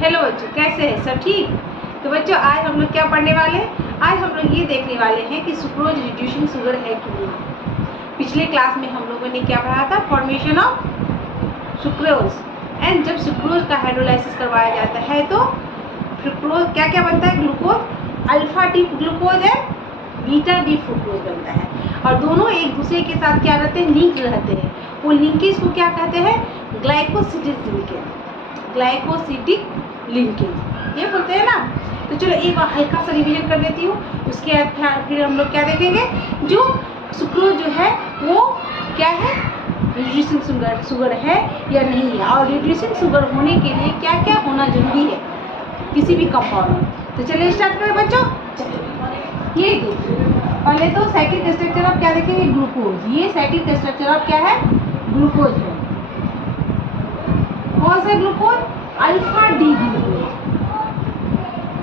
Hello बच्चों, कैसे हैं सब? ठीक। तो बच्चों आज हम लोग क्या पढ़ने वाले हैं? आज हम लोग ये देखने वाले हैं कि सुक्रोज रिड्यूसिंग शुगर है कि नहीं। पिछले क्लास में हम लोगों ने क्या पढ़ा था? Formation of sucrose. एंड जब सुक्रोज का हाइड्रोलाइसिस करवाया जाता है तो फ्रुक्टोज क्या क्या बनता है? ग्लूकोज, अल्फा डी ग्लूकोज है, बीटा डी फ्रुक्टोज बनता है। और दोनों एक दूसरे के साथ क्या रहते हैं? लिंक रहते हैं। वो लिंकेज को क्या कहते हैं? ग्लाइकोसिडिक लिंकेज, ग्लाइकोसिडिक लिंकेज ये बोलते हैं ना। तो चलो एक बार हल्का सा रिवीजन कर देती हूँ, उसके बाद फिर हम लोग क्या देखेंगे। जो सुक्रोज जो है वो क्या है? रिड्यूसिंग शुगर है या नहीं है, और रिड्यूसिंग शुगर होने के लिए क्या क्या होना जरूरी है किसी भी कंपाउंड में। तो चलिए स्टार्ट करें बच्चों। ये देखिए, पहले तो साइक्लिक स्ट्रक्चर ऑफ क्या देखेंगे? ग्लूकोज। ये साइक्लिक स्ट्रक्चर ऑफ क्या है? ग्लूकोज है। कौन सा ग्लूकोज? Alpha D glucose.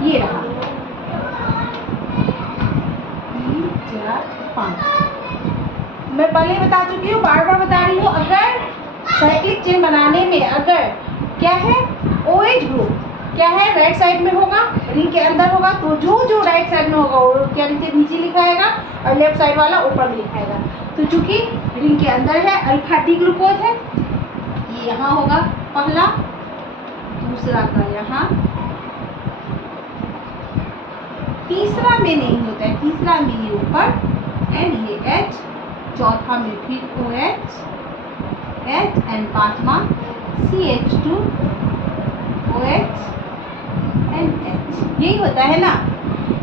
ये रहा 3 4 5। मैं पहले ही बता चुकी हूँ, बार बार बता रही हूँ। अगर साइक्लिक चेन बनाने में अगर क्या है? OH ग्रुप क्या है? राइट साइड में होगा, रिंग के अंदर होगा। तो जो राइट साइड में होगा वो क्या नीचे लिखाएगा, और लेफ्ट साइड वाला ऊपर में लिखाएगा। तो चूंकि रिंग के अंदर है, अल्फा डी ग्लूकोज है, ये यहाँ होगा पहला, दूसरा का यहाँ, तीसरा में नहीं होता है, तीसरा में ये ऊपर एंड ये H, चौथा में फिर OH H एंड पांचवा CH2 OH एंड H। यही होता है ना।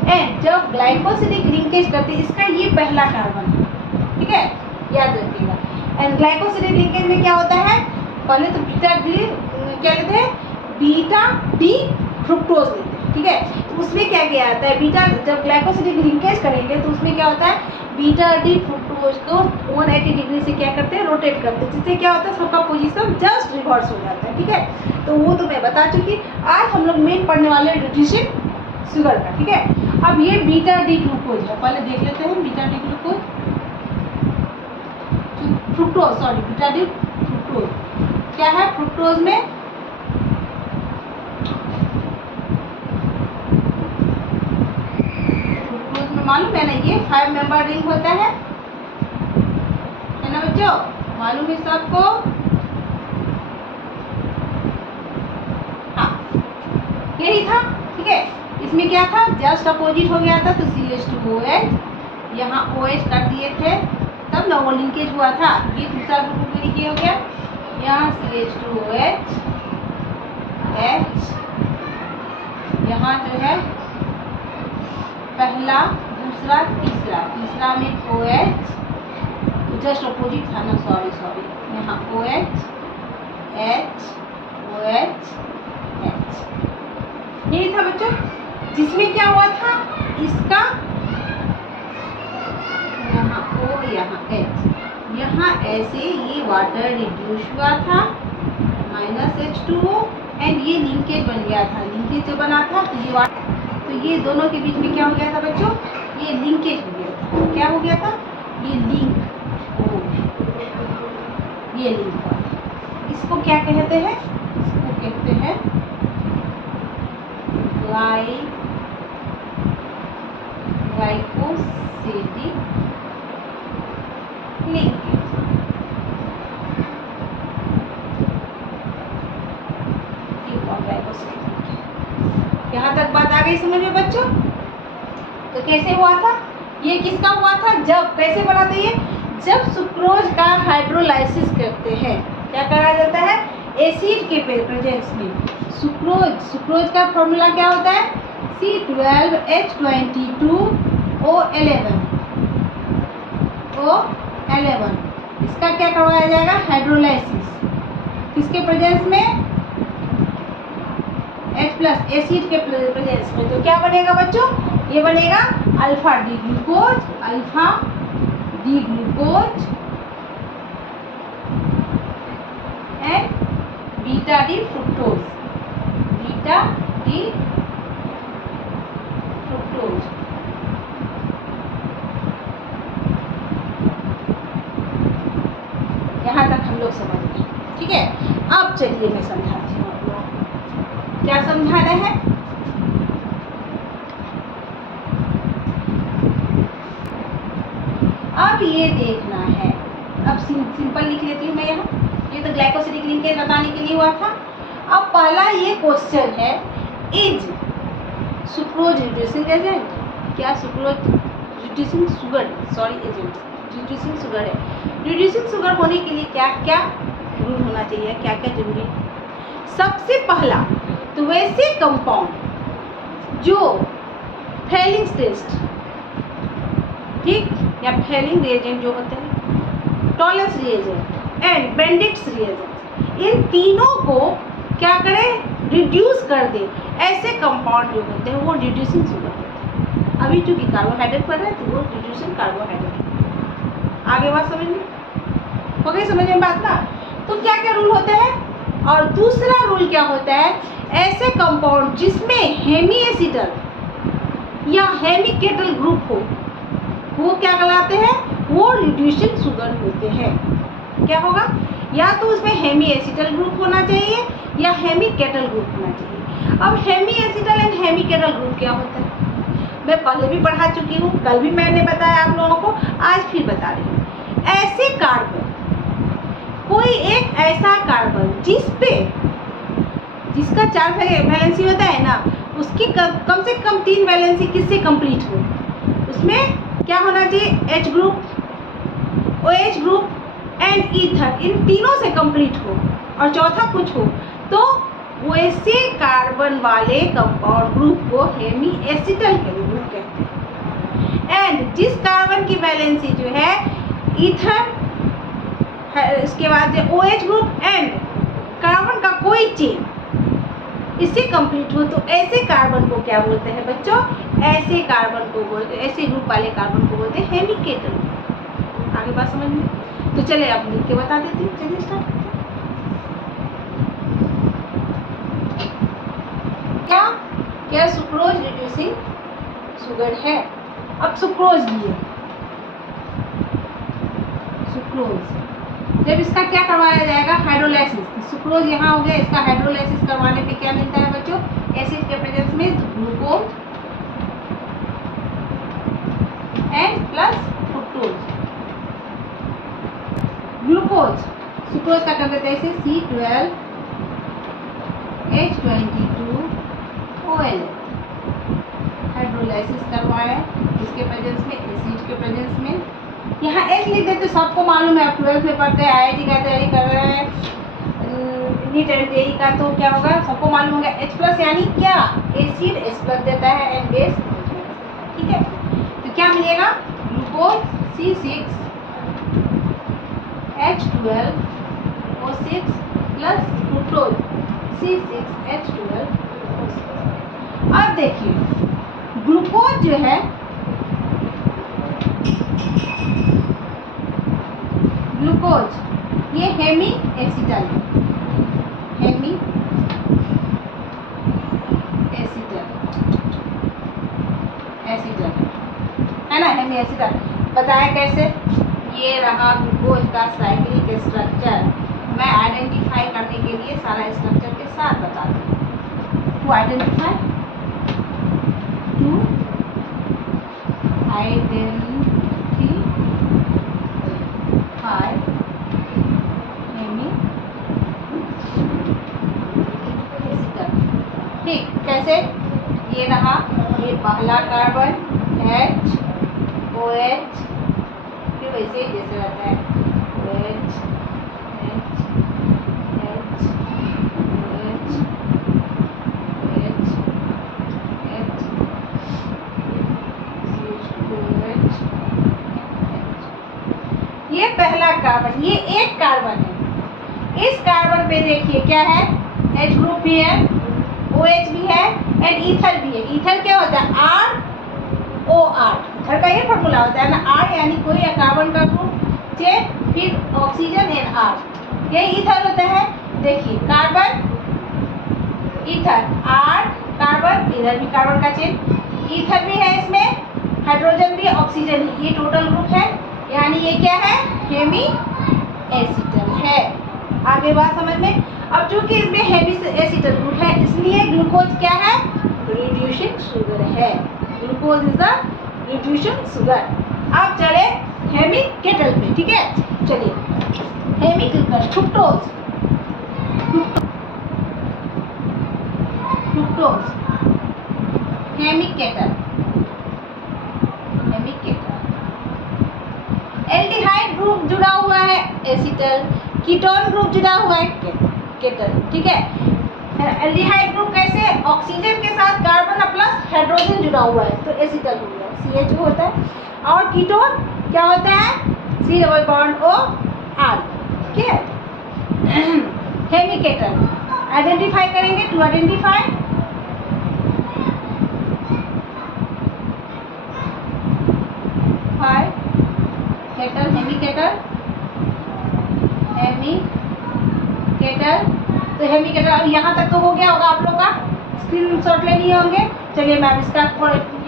एंड जब ग्लाइकोसिडिक लिंकेज करते हैं, इसका ये पहला कार्बन है, ठीक है, याद रखिएगा। एंड ग्लाइकोसिडिक लिंकेज में क्या होता है? पहले तो बीटा डी क्या लेते हैं? बीटा डी फ्रुक्टोज लेते हैं, ठीक है। तो उसमें क्या किया जाता है? बीटा जब ग्लाइकोसिडिक लिंकेज करेंगे तो उसमें क्या होता है? बीटा डी फ्रुक्टोज को 180 डिग्री से क्या करते हैं? रोटेट करते हैं, जिससे क्या होता है? सबका पोजीशन जस्ट रिवर्स हो जाता है, ठीक है। तो वो तो मैं बता चुकी। आज हम लोग मेन पढ़ने वाले रिड्यूसिंग शुगर का, ठीक है। अब ये बीटा डी ग्लूकोज है, पहले देख लेते हैं। Beta D glucose, fructose, sorry, beta D fructose क्या है? फ्रुक्टोज में मालूम है ना, ये 5 मेंबर रिंग होता है ना बच्चों? मालूम है सबको? हाँ, यही था, ठीक है। इसमें क्या था? जस्ट अपोजिट हो गया था, तो CH2OH, यहाँ OH कर दिए थे तब ना वो लिंकेज हुआ था। ये दूसरा ग्रुप लिंकेज हो गया, यहाँ CH2OH H, यहाँ जो है पहला, दूसरा, तीसरा, तीसरा में OH, जस्ट अपोजिट था ना, सॉरी, यहाँ OH H OH H। यही था बच्चों। जिसमें क्या हुआ था? इसका यहाँ O, यहाँ H, यहाँ ऐसे ये वाटर रिड्यूस हुआ था -H2O, एंड ये लिंकेज बन गया था। लिंकेज जो बना था तो ये वाटर, तो ये दोनों के बीच में क्या हो गया था बच्चों? ये लिंकेज हो गया था। क्या हो गया था? ये लिंक, ये लिंक हुआ था। इसको क्या कहते हैं? इसको कहते हैं ग्लाइकोसिडिक लिंकेज। यहाँ तक बात आ गई समझ में बच्चों? तो कैसे हुआ था? ये किसका हुआ था? जब कैसे बना था ये? जब सुक्रोज का हाइड्रोलाइसिस करते हैं, क्या करा जाता है? एसिड के प्रेजेंस में सुक्रोज का फॉर्मूला क्या होता है? C12H22O11। इसका क्या करवाया जाएगा? हाइड्रोलाइसिस। किसके प्रेजेंस में? H+ एसिड के प्रेजेंस में। तो क्या बनेगा बच्चों? ये बनेगा alpha D glucose, alpha D glucose and beta D fructose, beta D fructose. यहाँ तक हम लोग समझ गए, ठीक है। अब चलिए मैं समझाती हूँ आप लोग। क्या समझाना है? अब ये देखना है, अब सिंपल लिख लेती हूँ मैं यहाँ, ये तो ग्लाइकोसिडिक लिंकेज बताने के लिए हुआ था। अब पहला ये क्वेश्चन है, इज सुक्रोज रिड्यूसिंग एजेंट? क्या sucrose reducing sugar, sorry agent, reducing sugar है। रिड्यूसिंग शुगर होने के लिए क्या क्या रूल होना चाहिए, क्या क्या जरूरी है? सबसे पहला तो वैसे कंपाउंड जो फेलिंग टेस्ट, ठीक, या फेलिंग रिएजेंट जो होते हैं, Tollens reagent and Benedict's reagent, इन तीनों को क्या करें, रिड्यूस कर दे। ऐसे कंपाउंड जो होते हैं वो रिड्यूसिंग शुगर होते हैं। अभी चूंकि कार्बोहाइड्रेट पढ़ रहे हैं तो वो रिड्यूसिंग कार्बोहाइड्रेट। आगे बात समझ में हो गई, समझ में बात ना? तो क्या क्या रूल होते हैं? और दूसरा रूल क्या होता है, ऐसे कंपाउंड जिसमें हेमी एसिटल या हेमिकेटल ग्रुप हो, वो क्या कहलाते हैं, वो रिड्यूसिंग शुगर होते हैं। क्या होगा, या तो उसमें हेमी एसिटल ग्रुप होना चाहिए या हेमिकेटल ग्रुप होना चाहिए। अब हेमी एसिटल एंड हेमिकेटल ग्रुप क्या होता है, मैं पहले भी पढ़ा चुकी हूँ, कल भी मैंने बताया आप लोगों को, आज फिर बता रही हूँ। ऐसे कार्बन, कोई एक ऐसा कार्बन जिसका 4 वैलेंसी होता है ना, उसकी कम से कम 3 वैलेंसी किससे कंप्लीट हो, उसमें क्या होना चाहिए, H group, OH group and ether, इन तीनों से कंप्लीट हो, और चौथा कुछ हो, तो वैसे कार्बन वाले कंपाउंड ग्रुप को हेमी एसिटल के ग्रुप कहते हैं। एंड जिस कार्बन की वैलेंसी जो है ईथर, इसके बाद OH ग्रुप एंड कार्बन का कोई चेन इससे कंप्लीट हो, तो ऐसे कार्बन को क्या बोलते हैं बच्चों, ऐसे कार्बन को बोलते, ऐसे ग्रुप वाले कार्बन को बोलते हैं हेमिकेटल। आगे बात समझ में? तो चले अब लिख के बता देती हूँ, चलिए स्टार्ट। क्या सुक्रोज रिड्यूसिंग शुगर है। अब सुक्रोज लिए, सुक्रोज जब इसका क्या करवाया जाएगा, हाइड्रोलाइसिस। सुक्रोज यहाँ हो गया, इसका हाइड्रोलाइसिस करवाने पे क्या मिलता है बच्चों, एसिड के प्रेजेंस में glucose and plus fructose. Glucose sucrose का कर देते हैं इसे C12H22OL, हाइड्रोलाइसिस करवाया इसके प्रेजेंस में, एसिड के प्रेजेंस में। यहाँ H लिख देते, सबको मालूम है, आप 12th में पढ़ते हैं, IIT का तैयारी कर रहे हैं, नीट एंड जेईई का, तो क्या होगा सबको मालूम होगा, H प्लस यानी क्या, एसिड H प्लस देता है एंड बेस, ठीक है। तो क्या मिलेगा, glucose C6H12O6 plus fructose C6H12O6। अब देखिए ग्लूकोज जो है, ग्लूकोज ये hemiacetal, hemiacetal, acetal है ना, हेमी एसिटल। बताया कैसे, ये रहा ग्लूकोज का साइक्लिक स्ट्रक्चर। मैं आइडेंटिफाई करने के लिए सारा स्ट्रक्चर के साथ बता दूँ। टू आइडेंटिफाई हेमी एसिटल, ठीक, कैसे, ये रहा, ये पहला कार्बन HOH, फिर वैसे ही जैसे रहता है OH H H OH H H CH2OH। ये पहला कार्बन, ये एक कार्बन है। इस कार्बन पे देखिए क्या है, H ग्रुप भी है, OH भी है एंड ईथर भी है। ईथर क्या होता है, ROR, ईथर का ये फॉर्मूला होता है ना, R यानी कोई कार्बन का ग्रुप चेन, फिर ऑक्सीजन एंड R, ये ईथर होता है। देखिए कार्बन ईथर, R कार्बन, इधर भी कार्बन का चेन, ईथर भी है इसमें, हाइड्रोजन भी, ऑक्सीजन भी, ये टोटल ग्रुप है, यानी ये क्या है, हेमी एसिटल है। आगे बात समझ में। अब चूंकि इसमें हेमी एसिटल ग्रुप है, इसलिए ग्लूकोज क्या है? रिड्यूसिंग शुगर है। Glucose is the reducing sugar. अब चले हेमिकेटल पे, ठीक है। चलिए हेमिकेटल, फ्रुक्टोज, फ्रुक्टोज, हेमिकेटल, हेमिकेटल। एल्डिहाइड ग्रुप जुड़ा हुआ है एसिटल, कीटोन ग्रुप जुड़ा हुआ है केटल, ठीक है। एल्डिहाइड ग्रुप कैसे? ऑक्सीजन के साथ कार्बन प्लस हाइड्रोजन जुड़ा हुआ है तो एसिटल हो गया, CH होता है। और कीटोन क्या होता है? C double bond O R, ठीक है। हेमिकेटल आइडेंटिफाई करेंगे, टू आइडेंटिफाई केटल, हेमिकेटल, हेमिकेटल। तो हेमिकेटल अब यहाँ तक तो हो गया होगा आप लोग का, स्क्रीनशॉट ले लिए होंगे। चलिए मैं अब इसका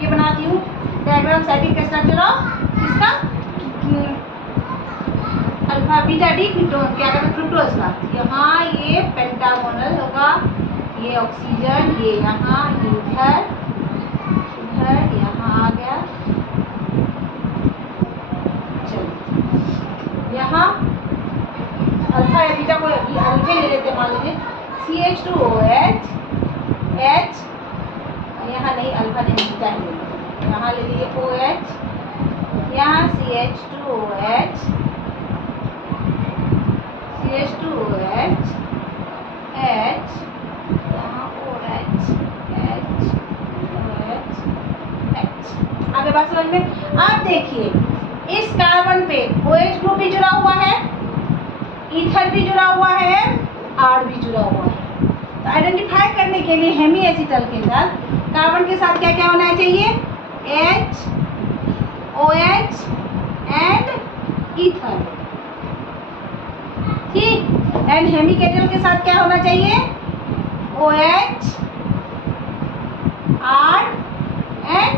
ये बनाती हूँ डायग्राम, साइक्लिक स्ट्रक्चर ऑफ इसका अल्फा बीटा डी कीटोन, क्या कहते हैं? फ्रुक्टोज का। यहाँ ये पेंटागोनल होगा, ये ऑक्सीजन, ये यहाँ इधर इधर यहाँ आ गया। यहाँ अल्फा या बीटा को अल्फे ले लेते हैं, मान लीजिए CH2OH H, यहाँ नहीं अल्फा नहीं बीटा ले लेते, यहाँ ले लीजिए OH, यहाँ CH2OH CH2OH H, यहाँ OH H OH H। आगे बात समझ में। अब देखिए इस कार्बन पे OH ग्रुप भी जुड़ा हुआ है, ईथर भी जुड़ा हुआ है, R भी जुड़ा हुआ है। तो आइडेंटिफाई करने के लिए हेमी एसिटल के साथ कार्बन के साथ क्या क्या होना चाहिए? H, OH एंड ईथर, ठीक। एंड हेमिकेटल के साथ क्या होना चाहिए? OH, R एंड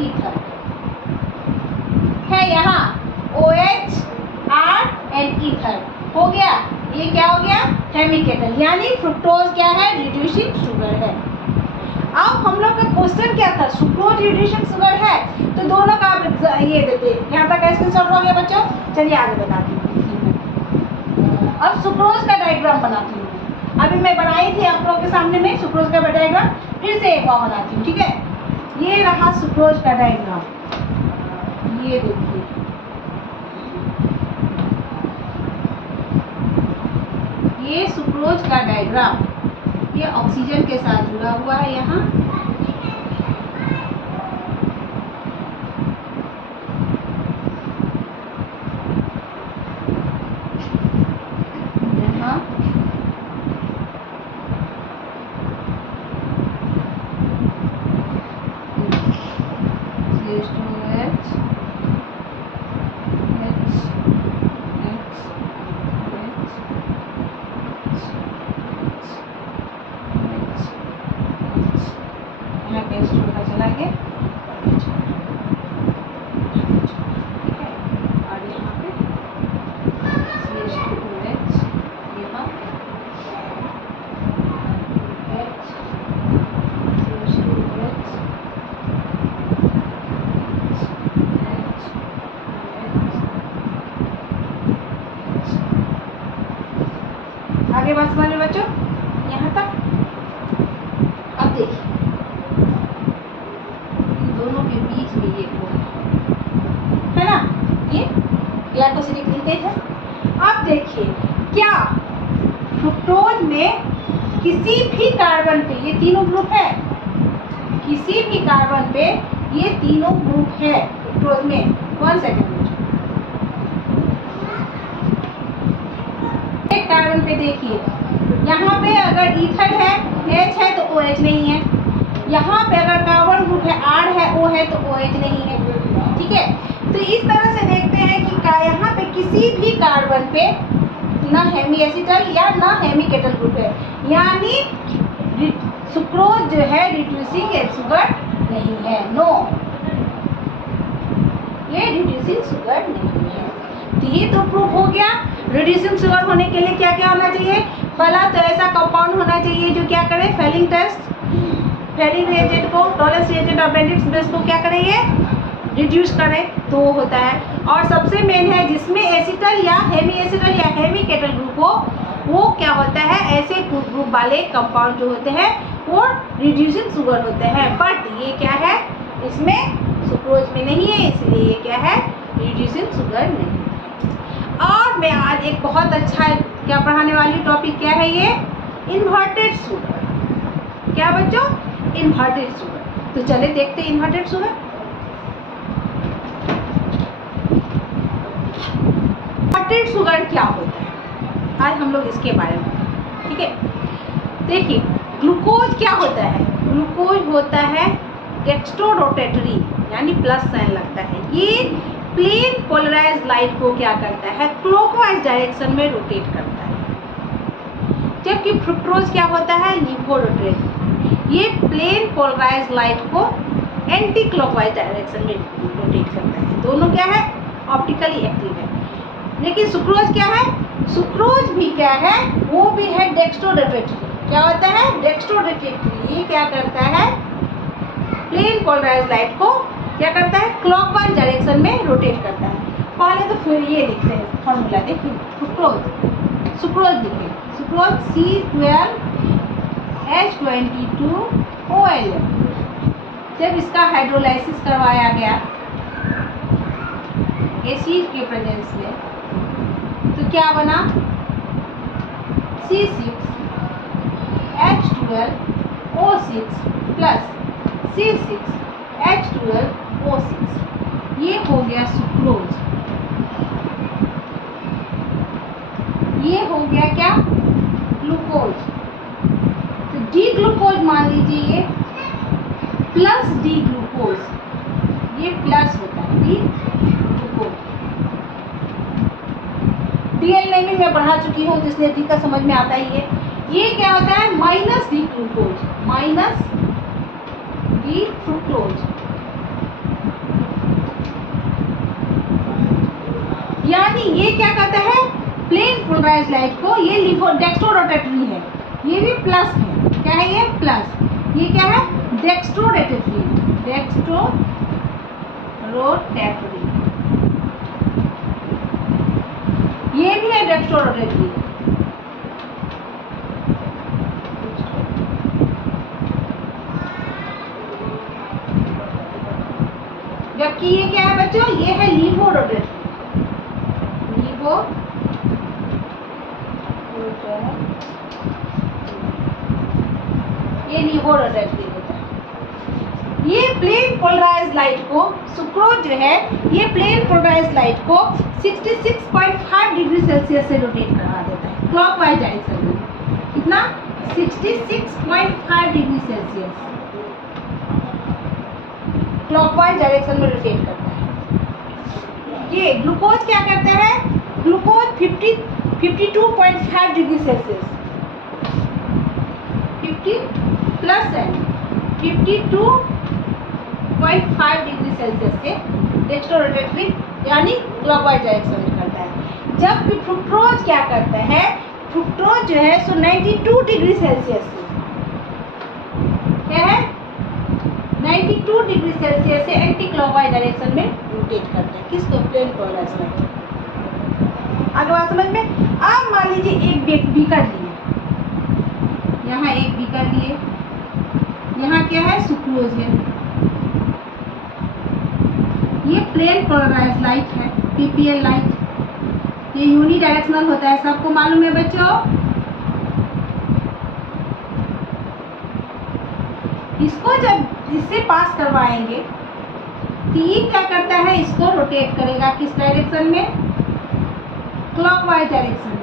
ईथर है। यहाँ OH, R एंड ईथर हो गया। ये क्या हो गया? हेमिकेटल, यानी फ्रुक्टोज क्या है? रिड्यूसिंग शुगर है। अब हम लोग का क्वेश्चन क्या था? सुक्रोज रिड्यूसिंग शुगर है, तो दोनों का आप ये देते। यहाँ तक स्क्रीनशॉट हो गया बच्चों। चलिए आगे बताती हूँ। अब सुक्रोज का डायग्राम बनाती हूँ। अभी मैं बनाई थी आप लोगों के सामने में सुक्रोज का डायग्राम, फिर से एक बार बनाती हूँ, ठीक है। ये रहा सुक्रोज का डायग्राम, ये देखिए, ये सुक्रोज का डायग्राम, ये ऑक्सीजन के साथ जुड़ा हुआ है। यहाँ आगे बात समझ में बच्चों, यहाँ तक। अब देखिए दोनों के बीच में ये है ना, ये ग्लाइकोसिडिक लिंकेज है। अब देखिए क्या फ्रुक्टोज में किसी भी कार्बन पे ये तीनों ग्रुप है, किसी भी कार्बन पे ये तीनों ग्रुप है फ्रुक्टोज में। 1 सेकेंड, एक कार्बन पे देखिए, यहाँ पे अगर ईथर है, H है तो OH नहीं है। यहाँ पे अगर कार्बन ग्रुप है, R है, O है तो OH नहीं है, ठीक है। तो इस तरह से देखते हैं कि यहाँ पे किसी भी कार्बन पे ना हेमी एसिटल या ना हेमिकेटल ग्रुप है, यानी सुक्रोज जो है रिड्यूसिंग शुगर नहीं है, नो, ये रिड्यूसिंग शुगर नहीं है। तो ये तो प्रूफ हो गया। रिड्यूसिंग शुगर होने के लिए क्या क्या होना चाहिए? पहला तो ऐसा कंपाउंड होना चाहिए जो क्या करे, फेलिंग टेस्ट, फेलिंग रिएजेंट को, टॉलरेंस रिएजेंट और बेंडिक्स बेस को क्या करे, ये रिड्यूस करे, तो वो होता है। और सबसे मेन है जिसमें एसिटल या हेमी एसिटल या हेमी केटल ग्रुप हो, वो क्या होता है, ऐसे ग्रुप वाले कंपाउंड जो होते हैं वो रिड्यूसिंग शुगर होते हैं। बट ये क्या है, इसमें सुक्रोज में नहीं है, इसलिए ये क्या है, रिड्यूसिंग शुगर नहीं है। और मैं आज एक बहुत अच्छा क्या पढ़ाने वाली टॉपिक क्या है, ये इन्वर्टेड शुगर। क्या बच्चों? Inverted sugar. तो चले देखते इन्वर्टेड शुगर। इन्वर्टेड शुगर क्या होता है, आज हम लोग इसके बारे में, ठीक है। देखिए ग्लूकोज क्या होता है, ग्लूकोज होता है डेक्स्ट्रो रोटेटरी, यानी प्लस साइन लगता है। ये प्लेन पोलराइज लाइट को क्या करता है, क्लॉकवाइज डायरेक्शन में रोटेट करता है। जबकि फ्रुक्टोज क्या होता है, लीवो रोटेटरी, ये प्लेन पोलराइज लाइट को एंटी क्लॉकवाइज डायरेक्शन में रोटेट करता है। दोनों क्या है, ऑप्टिकली एक्टिव है। लेकिन सुक्रोज क्या है, सुक्रोज भी क्या है, वो भी है डेक्स्ट्रो रोटेटरी। क्या होता है, डेक्स्ट्रो रोटेटरी। ये क्या करता है, प्लेन पोलराइज लाइट को क्या करता है, क्लॉकवाइज डायरेक्शन में रोटेट करता है। पहले तो फिर ये लिखते हैं फॉर्मूला, देखिए सुक्रोज, सुक्रोज लिखिए, सुक्रोज C12H22OL। जब इसका हाइड्रोलाइसिस करवाया गया एसिड के प्रेजेंस में, तो क्या बना, C6H12O6 प्लस C6H12O6, ये हो गया सुक्रोज। ये हो गया क्या, ग्लूकोज। तो डी ग्लूकोज मान लीजिए, ये प्लस डी ग्लूकोज, ये प्लस होता है डी ग्लूकोज। डीएनए में बढ़ा चुकी हूँ, जिसने डी का समझ में आता ही है। ये क्या होता है, minus D glucose, minus D fructose. यानी ये क्या करता है, प्लेन पोलराइज लाइट को, ये डेक्स्ट्रो रोटेटरी है, ये भी प्लस है। क्या है ये, प्लस। ये क्या है, डेक्स्ट्रो रोटेटरी, डेक्स्ट्रो रोटेटरी, ये भी है डेक्स्ट्रो रोटेटरी। जबकि ये क्या है बच्चों, ये है लीवो रोटेटरी, लीवो, ये लीवो रोटेटरी होता है। ये प्लेन पोलराइज लाइट को, सुक्रोज जो है, ये प्लेन पोलराइज लाइट को 66.5 डिग्री सेल्सियस से रोटेट करा देता है, क्लॉकवाइज डायरेक्शन में। कितना, 66.5 डिग्री सेल्सियस क्लॉकवाइज डायरेक्शन में रोटेट करता है। ये ग्लूकोज क्या करता है, ग्लूकोज 52.5 डिग्री सेल्सियस, 50 प्लस एन 52.5 डिग्री सेल्सियस से डेक्स्ट्रो रोटेटरी यानी क्लॉकवाइज डायरेक्शन में करता है। जबकि फ्रुक्टोज क्या करता है, फ्रुक्टोज जो है सो 92 डिग्री सेल्सियस से, क्या है, 92 डिग्री सेल्सियस से एंटी क्लॉकवाइज डायरेक्शन में रोटेट करता है। किसको, प्लेन पोलराइज लाइट। आगे बात समझ में। अब मान लीजिए एक बीकर लिए, यहाँ एक बीकर लिए, यहाँ क्या है, सुक्रोज है, ये प्लेन पोलराइज लाइट है, पीपीएल लाइट। ये यूनी डायरेक्शनल होता है, सबको मालूम है बच्चों। इसको जब इससे पास करवाएंगे तो ये क्या करता है, इसको रोटेट करेगा, किस डायरेक्शन में, क्लॉकवाइज डायरेक्शन में।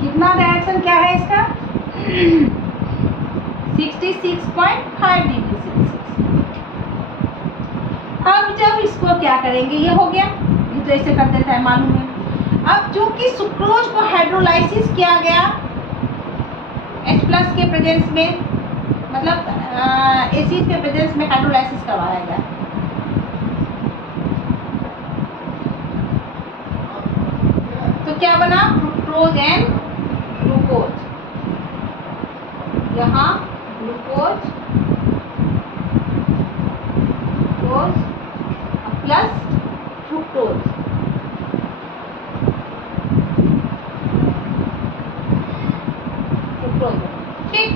कितना डायरेक्शन क्या है इसका, 66.5 डिग्री सेल्सियस। अब जब इसको क्या करेंगे, ये हो गया, ये तो ऐसे कर देता है, मालूम है। अब चूंकि सुक्रोज को हाइड्रोलाइसिस किया गया H+ के प्रेजेंस में, मतलब एसिड के प्रेजेंस में हाइड्रोलाइसिस करवाया गया। क्या बना, फ्रुक्टोज एंड ग्लूकोज, यहाँ ग्लूकोज प्लस फ्रुक्टोज, ठीक।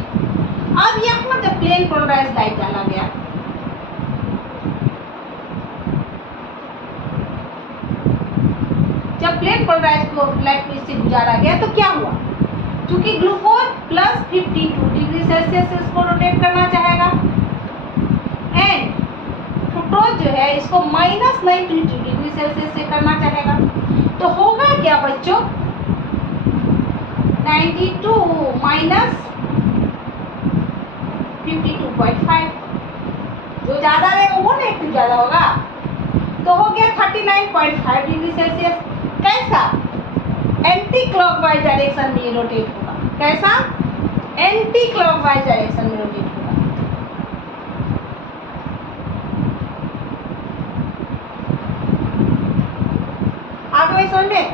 अब यहाँ जब प्लेन पोलराइज्ड लाइट डाला गया, जब प्लेन पोलराइज्ड को लाइट को इससे गुजारा गया तो क्या हुआ, क्योंकि ग्लूकोज प्लस 52 डिग्री सेल्सियस से इसको रोटेट करना चाहेगा एंड फ्रुक्टोज जो है इसको माइनस 92 डिग्री सेल्सियस से करना चाहेगा। तो होगा क्या बच्चों, 92 माइनस 52.5, जो ज्यादा रहेगा वो नेगेटिव ज्यादा होगा, तो हो गया 39.5 डिग्री सेल्सियस। कैसा, एंटी क्लॉकवाइज डायरेक्शन में ये रोटेट होगा, कैसा, एंटी क्लॉकवाइज डायरेक्शन में रोटेट होगा। आगे समझ में,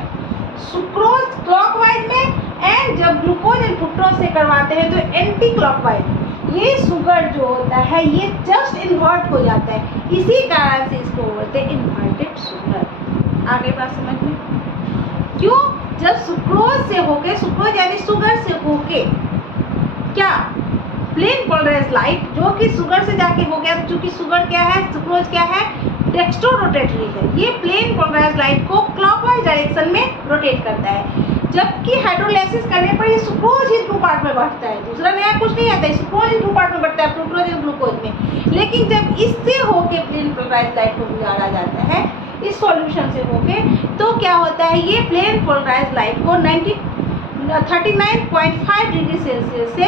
सुक्रोज क्लॉकवाइज में एंड जब ग्लूकोज एंड फ्रुक्टोज से करवाते हैं तो एंटी क्लॉकवाइज, ये शुगर जो होता है ये जस्ट इन्वर्ट हो जाता है, इसी कारण से इसको बोलते हैं इन्वर्टेड शुगर। आगे बात समझ में, क्यों, जब सुक्रोज से होके, सुक्रोज यानी शुगर से होके क्या, प्लेन पोलराइज्ड लाइट जो कि शुगर से जाके हो गया, क्योंकि शुगर क्या है, सुक्रोज क्या है, डेक्स्ट्रो रोटेटरी है, ये प्लेन पोलराइज्ड लाइट को क्लॉकवाइज डायरेक्शन में रोटेट करता है। जबकि हाइड्रोलाइसिस करने पर ये सुक्रोज ही 2 पार्ट में बढ़ता है, दूसरा नया कुछ नहीं आता है, सुक्रोज ही 2 पार्ट में बढ़ता है, फ्रुक्टोज और ग्लूकोज में। लेकिन जब इससे होके प्लेन पोलराइज्ड लाइट को गुजारा जाता है इस सॉल्यूशन से होके, तो क्या होता है, ये प्लेन पोलराइज्ड लाइट को 39.5 डिग्री सेल्सियस से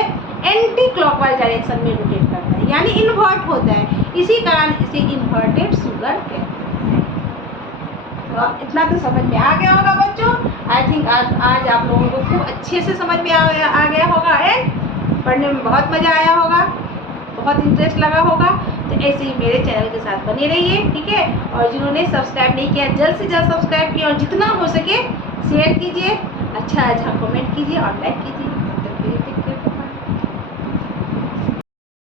एंटी क्लॉकवाइज डायरेक्शन में रोटेट करता है, यानी इन्वर्ट होता है, इसी कारण इसे इन्वर्टेड शुगर कहते हैं। तो इतना तो समझ में आ गया होगा बच्चों। आई थिंक आज आप लोगों को खूब अच्छे से समझ में आ गया होगा एंड पढ़ने में बहुत मज़ा आया होगा, बहुत इंटरेस्ट लगा होगा। तो ऐसे ही मेरे चैनल के साथ बने रहिए, ठीक है। और जिन्होंने सब्सक्राइब नहीं किया जल्द से जल्द सब्सक्राइब किए और जितना हो सके शेयर कीजिए, अच्छा कमेंट कीजिए और लाइक कीजिए।